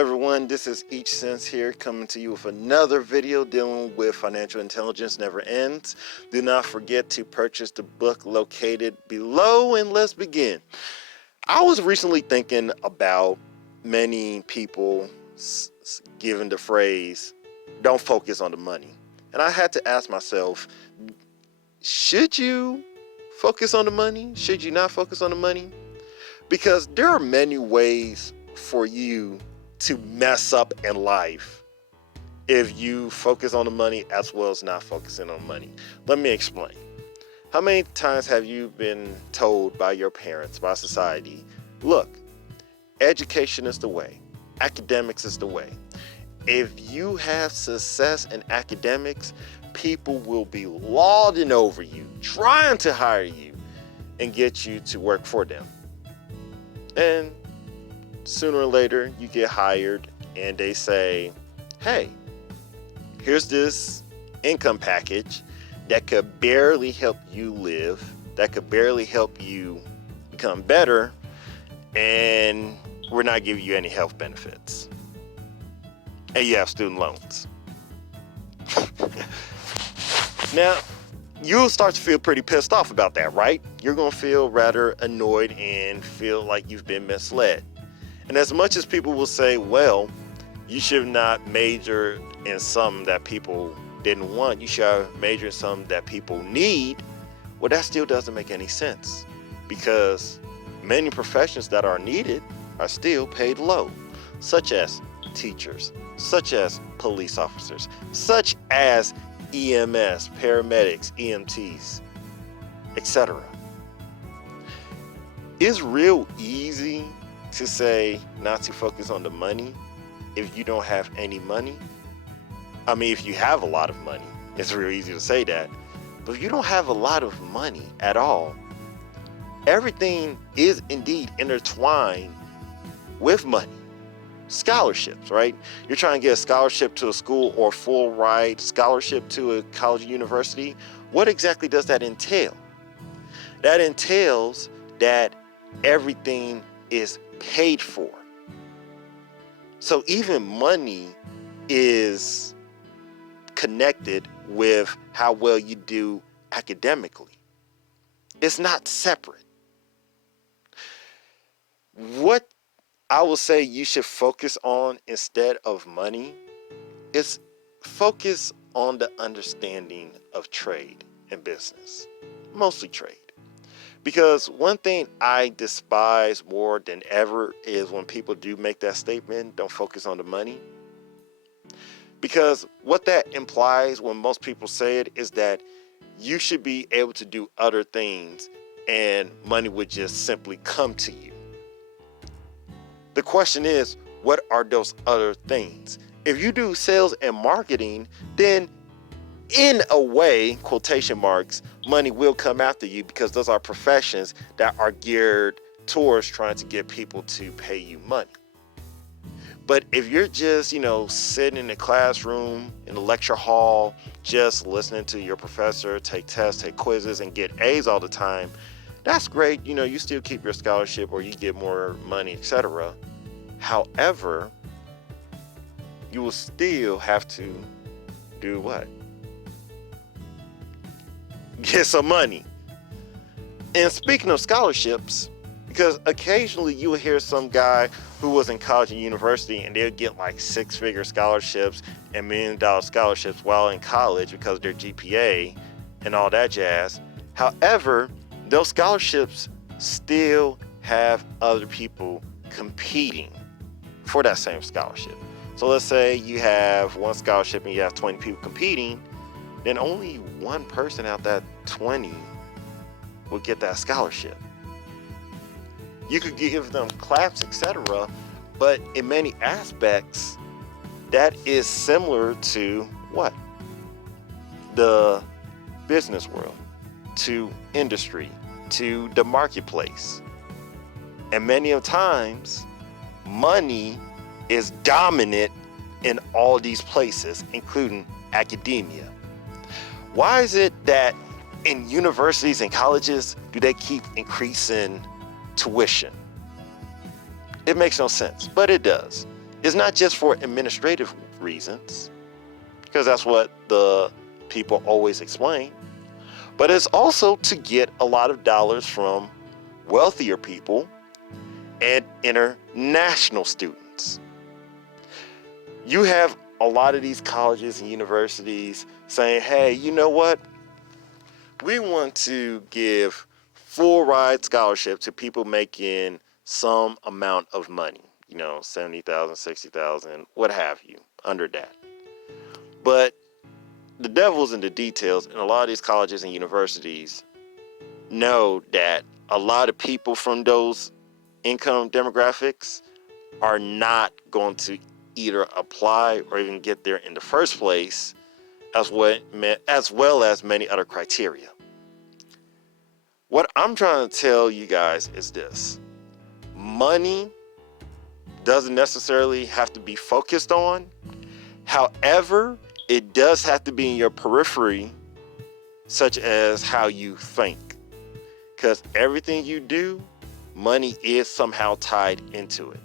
everyone, this is Each Sense here, coming to you with another video dealing with financial intelligence never ends. Do not forget to purchase the book located below, and let's begin. I was recently thinking about many people giving the phrase, don't focus on the money. And I had to ask myself, should you focus on the money? Should you not focus on the money? Because there are many ways for you to mess up in life if you focus on the money as well as not focusing on money. Let me explain. How many times have you been told by your parents, by society, look, education is the way, academics is the way. If you have success in academics, people will be lauding over you, trying to hire you and get you to work for them. And sooner or later you get hired and they say, hey, here's this income package that could barely help you live, that could barely help you become better, and we're not giving you any health benefits. And you have student loans. Now, you'll start to feel pretty pissed off about that, right? You're going to feel rather annoyed and feel like you've been misled. And as much as people will say, well, you should not major in something that people didn't want, you should major in something that people need, well, that still doesn't make any sense, because many professions that are needed are still paid low, such as teachers, such as police officers, such as EMS, paramedics, EMTs, etc. It's real easy to say not to focus on the money if you don't have any money. I mean, if you have a lot of money, it's real easy to say that. But if you don't have a lot of money at all, everything is indeed intertwined with money. Scholarships, right? You're trying to get a scholarship to a school or full ride scholarship to a college or university. What exactly does that entail? That entails that everything is paid for. So even money is connected with how well you do academically. It's not separate. What I will say you should focus on instead of money is focus on the understanding of trade and business, mostly trade. Because one thing I despise more than ever is when people do make that statement, don't focus on the money. Because what that implies when most people say it is that you should be able to do other things and money would just simply come to you. The question is, what are those other things? If you do sales and marketing, then in a way, quotation marks, money will come after you, because those are professions that are geared towards trying to get people to pay you money. But if you're just, sitting in the classroom, in the lecture hall, just listening to your professor, take tests, take quizzes, and get A's all the time, that's great. You still keep your scholarship or you get more money, etc. However, you will still have to do what? Get some money. And speaking of scholarships, because occasionally you will hear some guy who was in college and university and they'll get like 6-figure scholarships and $1 million scholarships while in college because of their GPA and all that jazz. However, those scholarships still have other people competing for that same scholarship. So let's say you have one scholarship and you have 20 people competing, then only one person out of that 20 will get that scholarship. You could give them claps, etc., but in many aspects, that is similar to what? The business world, to industry, to the marketplace. And many of times, money is dominant in all these places, including academia. Why is it that in universities and colleges do they keep increasing tuition? It makes no sense, but it does. It's not just for administrative reasons, because that's what the people always explain, but it's also to get a lot of dollars from wealthier people and international students. You have a lot of these colleges and universities saying, hey, you know what? We want to give full ride scholarship to people making some amount of money, 70,000, 60,000, what have you, under that. But the devil's in the details, and a lot of these colleges and universities know that a lot of people from those income demographics are not going to either apply or even get there in the first place, as well as many other criteria. What I'm trying to tell you guys is this: money doesn't necessarily have to be focused on. However, it does have to be in your periphery, such as how you think. Because everything you do, money is somehow tied into it.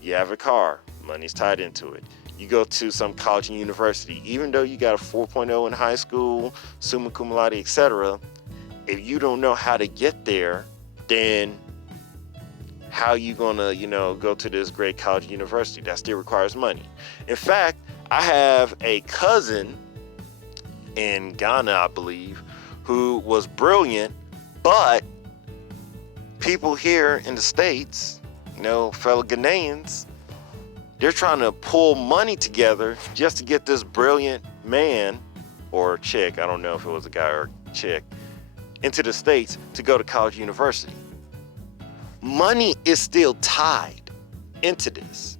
You have a car, money's tied into it. You go to some college and university, even though you got a 4.0 in high school, summa cum laude, etc., if you don't know how to get there, then how you gonna, go to this great college and university? That still requires money. In fact, I have a cousin in Ghana, I believe, who was brilliant, but people here in the States, fellow Ghanaians, they're trying to pull money together just to get this brilliant man or chick, I don't know if it was a guy or a chick, into the States to go to college university. Money is still tied into this.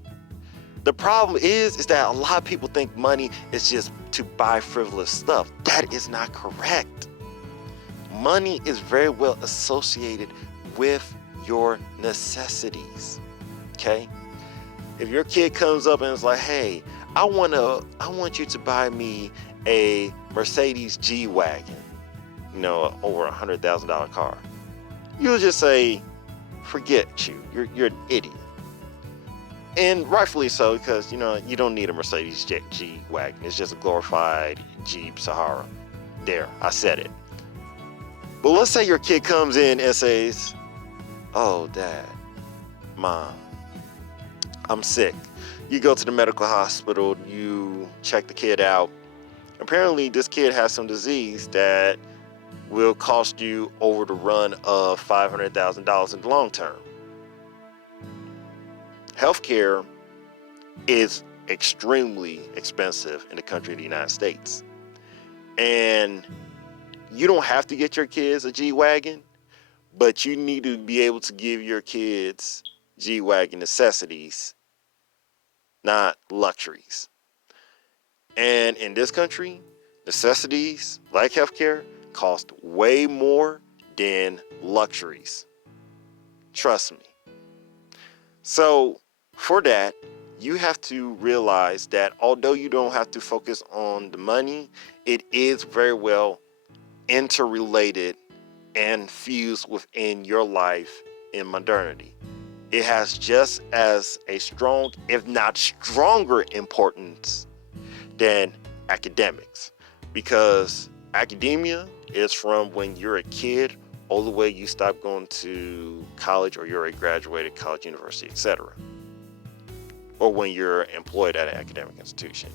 The problem is that a lot of people think money is just to buy frivolous stuff. That is not correct. Money is very well associated with your necessities, okay? If your kid comes up and is like, hey, I want you to buy me a Mercedes G-Wagon, over $100,000 car, you'll just say, forget you. You're an idiot. And rightfully so, because, you don't need a Mercedes G-Wagon. It's just a glorified Jeep Sahara. There, I said it. But let's say your kid comes in and says, oh, Dad, Mom, I'm sick. You go to the medical hospital, you check the kid out. Apparently, this kid has some disease that will cost you over the run of $500,000 in the long term. Healthcare is extremely expensive in the country of the United States. And you don't have to get your kids a G-Wagon, but you need to be able to give your kids G-Wagon necessities, not luxuries. And in this country, necessities like healthcare cost way more than luxuries. Trust me. So for that, you have to realize that although you don't have to focus on the money, it is very well interrelated and fused within your life in modernity. It has just as a strong, if not stronger, importance than academics, because academia is from when you're a kid all the way you stop going to college or you're a graduated college, university, etc., or when you're employed at an academic institution.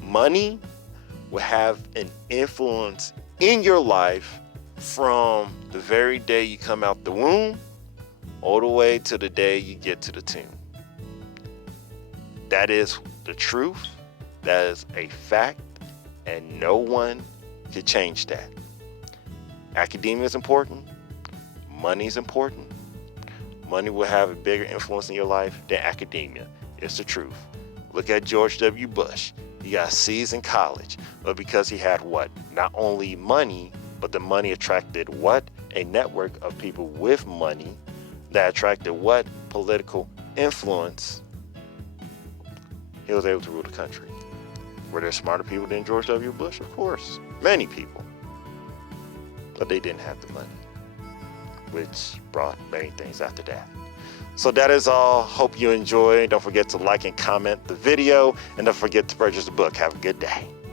Money will have an influence in your life from the very day you come out the womb all the way to the day you get to the tomb. That is the truth. That is a fact, and no one can change that. Academia is important. Money is important. Money will have a bigger influence in your life than academia. It's the truth. Look at George W. Bush. He got C's in college, but because he had what? Not only money, but the money attracted what? A network of people with money that attracted what? Political influence. He was able to rule the country. Were there smarter people than George W. Bush? Of course. Many people. But they didn't have the money, which brought many things after that. So that is all. Hope you enjoy. Don't forget to like and comment the video, and don't forget to purchase the book. Have a good day.